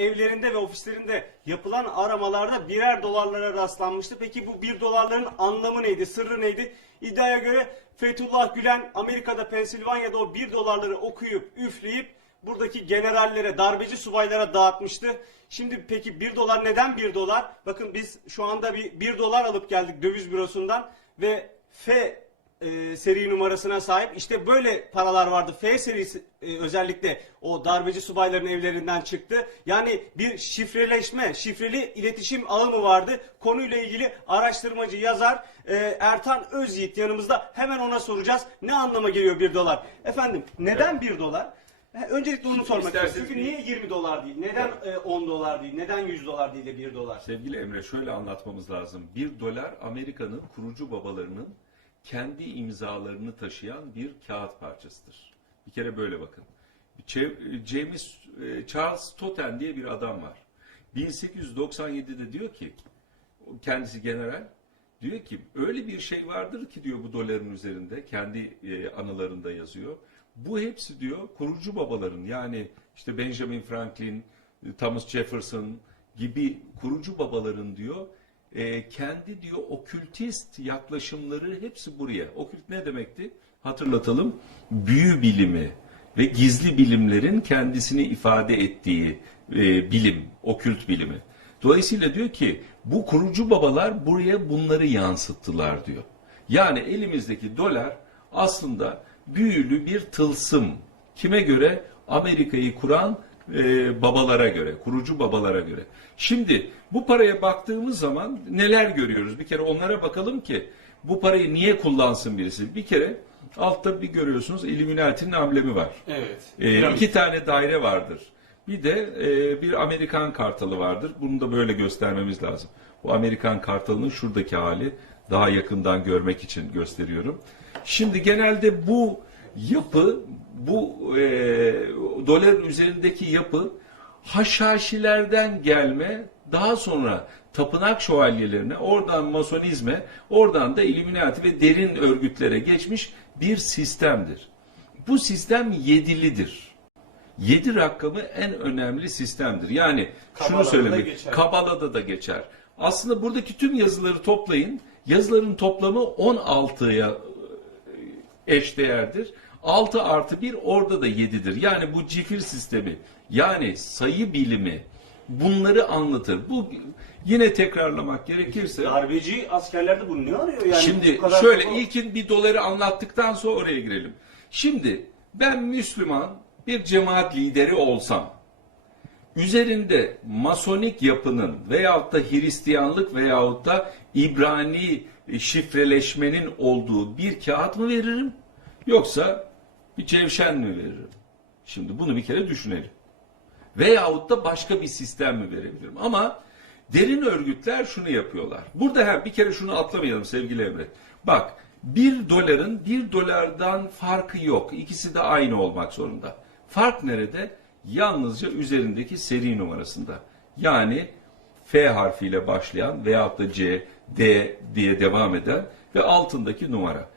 evlerinde ve ofislerinde yapılan aramalarda birer dolarlara rastlanmıştı. Peki bu bir dolarların anlamı neydi, sırrı neydi? İddiaya göre Fethullah Gülen Amerika'da Pensilvanya'da o bir dolarları okuyup üfleyip buradaki generallere, darbeci subaylara dağıtmıştı. Şimdi peki 1 dolar neden 1 dolar? Bakın biz şu anda bir 1 dolar alıp geldik döviz bürosundan ve F e, seri numarasına sahip. İşte böyle paralar vardı. F serisi e, özellikle o darbeci subayların evlerinden çıktı. Yani bir şifreleşme, şifreli iletişim ağı mı vardı? Konuyla ilgili araştırmacı yazar e, Ertan Özyiğit yanımızda. Hemen ona soracağız. Ne anlama geliyor 1 dolar? Efendim neden 1 dolar? Öncelikle onu sormak istiyorum. Çünkü niye 20 dolar değil? Neden e, 10 dolar değil? Neden 100 dolar değil de 1 dolar? Sevgili Emre şöyle anlatmamız lazım. Bir dolar Amerika'nın kurucu babalarının kendi imzalarını taşıyan bir kağıt parçasıdır. Bir kere böyle bakın. James e, Charles Totten diye bir adam var. 1897'de diyor ki kendisi general diyor ki öyle bir şey vardır ki diyor bu doların üzerinde kendi e, anılarında yazıyor. Bu hepsi diyor kurucu babaların yani işte Benjamin Franklin, Thomas Jefferson gibi kurucu babaların diyor e, kendi diyor okültist yaklaşımları hepsi buraya. Okült ne demekti? Hatırlatalım. Büyü bilimi ve gizli bilimlerin kendisini ifade ettiği e, bilim, okült bilimi. Dolayısıyla diyor ki bu kurucu babalar buraya bunları yansıttılar diyor. Yani elimizdeki dolar aslında büyülü bir tılsım. Kime göre? Amerika'yı kuran e, babalara göre, kurucu babalara göre. Şimdi bu paraya baktığımız zaman neler görüyoruz? Bir kere onlara bakalım ki bu parayı niye kullansın birisi? Bir kere altta bir görüyorsunuz Illuminati'nin amblemi var. Evet. E, iki tane daire vardır. Bir de e, bir Amerikan kartalı vardır. Bunu da böyle göstermemiz lazım. Bu Amerikan kartalının şuradaki hali daha yakından görmek için gösteriyorum. Şimdi genelde bu yapı, bu e, doların üzerindeki yapı haşhaşilerden gelme, daha sonra tapınak şövalyelerine, oradan masonizme, oradan da Illuminati ve derin örgütlere geçmiş bir sistemdir. Bu sistem yedilidir. Yedi rakamı en önemli sistemdir. Yani şunu Kabala'da da söylemek, geçer. Kabala'da da geçer. Aslında buradaki tüm yazıları toplayın. Yazıların toplamı 16'ya eşdeğerdir. 6 artı 1 orada da 7'dir. Yani bu cifir sistemi yani sayı bilimi bunları anlatır. Bu yine tekrarlamak gerekirse Darbeci askerlerde bunu ne arıyor yani? Şimdi Bu kadar şöyle kafa- ilkin bir doları anlattıktan sonra oraya girelim. Şimdi ben Müslüman bir cemaat lideri olsam üzerinde masonik yapının veyahut da Hristiyanlık veyahut da İbrani şifreleşmenin olduğu bir kağıt mı veririm yoksa bir cevşen mi veririm? Şimdi bunu bir kere düşünelim. Veyahut da başka bir sistem mi verebilirim? Ama derin örgütler şunu yapıyorlar. Burada hem bir kere şunu atlamayalım sevgili Emre. Bak bir doların bir dolardan farkı yok. İkisi de aynı olmak zorunda. Fark nerede? Yalnızca üzerindeki seri numarasında. Yani F harfiyle başlayan veyahut da C, D diye devam eden ve altındaki numara.